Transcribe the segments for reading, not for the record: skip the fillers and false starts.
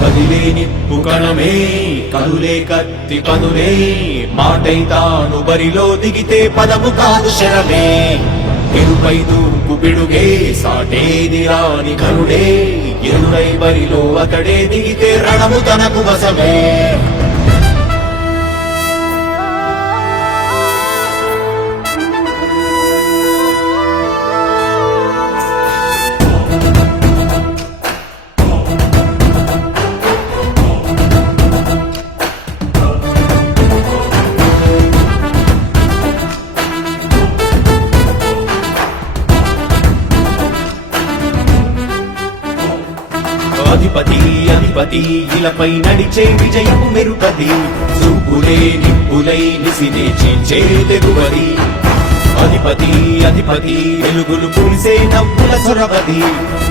కదిలే నిప్పు కణమే కదులే కత్తి పదులే మాటై తాను బరిలో దిగితే పదము కాదు శరమే ఎరుపై దూకు పిడుగే సాటేది రాని కరుడే ఎరుడై బరిలో అతడే దిగితే రణము తనకు వశమే అధిపతి అధిపతి ఇలపై నడిచే విజయము మెరుపది చూపులే నిప్పులై నిసినే చీల్చే తెగువది అధిపతి అధిపతి వెలుగులు కురిసే నవ్వుల సొరవది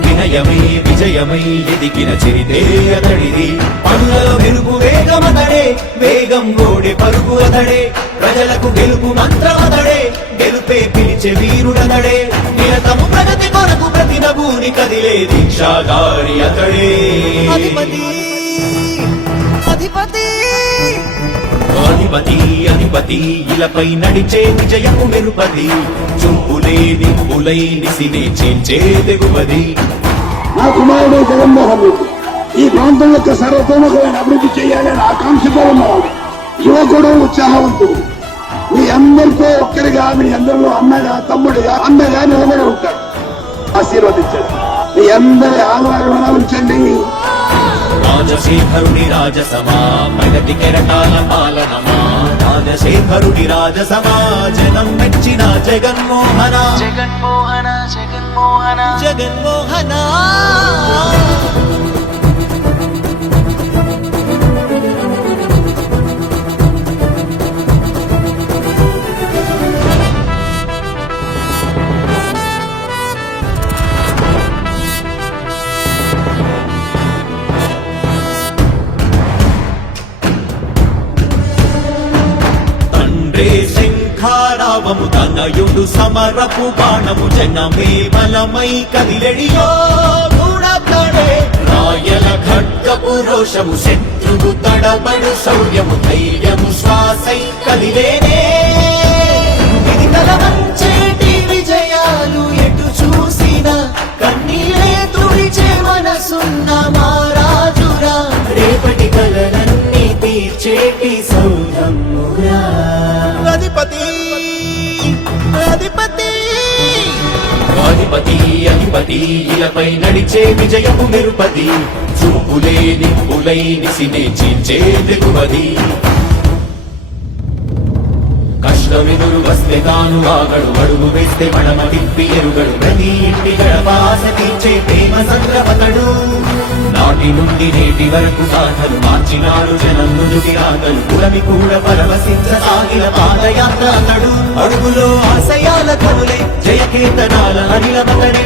వినయమై విజయమై ఎదిగిన చరితే అతడిది పనులలో వెలుగు వేగమతడే వేగం గోడే పరుగు అతడే ప్రజలకు గెలుపు మంత్రమతడే గెలుపే పిలిచే వీరుడతడే నిరతము ప్రగతి కొరకు ప్రతి నభూని కదిలే దీక్షాగారి అతడే అధిపతి అధిపతి అధిపతి అధిపతి ఇలపై నడిచే విజయము మెరుపది చూపులే నిప్పులై నిసినే చీల్చే తెగువది నా కుమారుడు జగన్మోహన్ రెడ్డి ఈ ప్రాంతం యొక్క సర్వతోముఖమైన అభివృద్ధి చేయాలని ఆకాంక్షతో ఉన్నవాడు యువకుడు ఉత్సాహవంతుడు మీ అందరితో ఒక్కరిగా మీ అందరిలో అన్నగా తమ్ముడిగా అన్నగా నిలబడి ఉంటాడు ఆశీర్వదించండి మీ అందరి ఆదరణ ఉంచండి రాజశేఖరుడి రాజసమా ప్రగతి కెరటాల పాలనమా రాజశేఖరుడి రాజసమా జనం మెచ్చిన జగన్మోహన జగన్మోహన జగన్మోహన జగన్మోహన శంఖారావము తనయుడు సమరపు బాణము జనమే బలమై కదిలెడియో గూఢాడే రాయల ఖడ్గపు రోషము శత్రువు తడబడు శౌర్యము ధైర్యము శ్వాసై కదిలేనే ఇది తలవంచేటి విజయాలు ఎటు చూసిన కన్నీలే తుడిచే మనసున్న మారాజురా రేపటి కలలన్నీ తీర్చేటి సౌధమురా అధిపతి అధిపతి అధిపతి అధిపతి ఇలపై నడిచే విజయము మెరుపది చూపులే నిప్పులై నిసినే చీల్చే తెగువది కష్టమెదురు వస్తే తాను ఆగడు అడుగు వేస్తే మడమ తిప్పి ఎరుగడు ప్రతి ఇంటి గడపాస తీర్చే ప్రేమ సంద్రవతడు నాటి నుండి నేటి వరకు సాధలు మార్చినాడు జనం నుదుటి రాగలు కులమి కూడా పరవశించసాగిన పాదయాత్ర అతడు అడుగులో ఆశయాల కనులే జయకేతనాల అనిలమతడే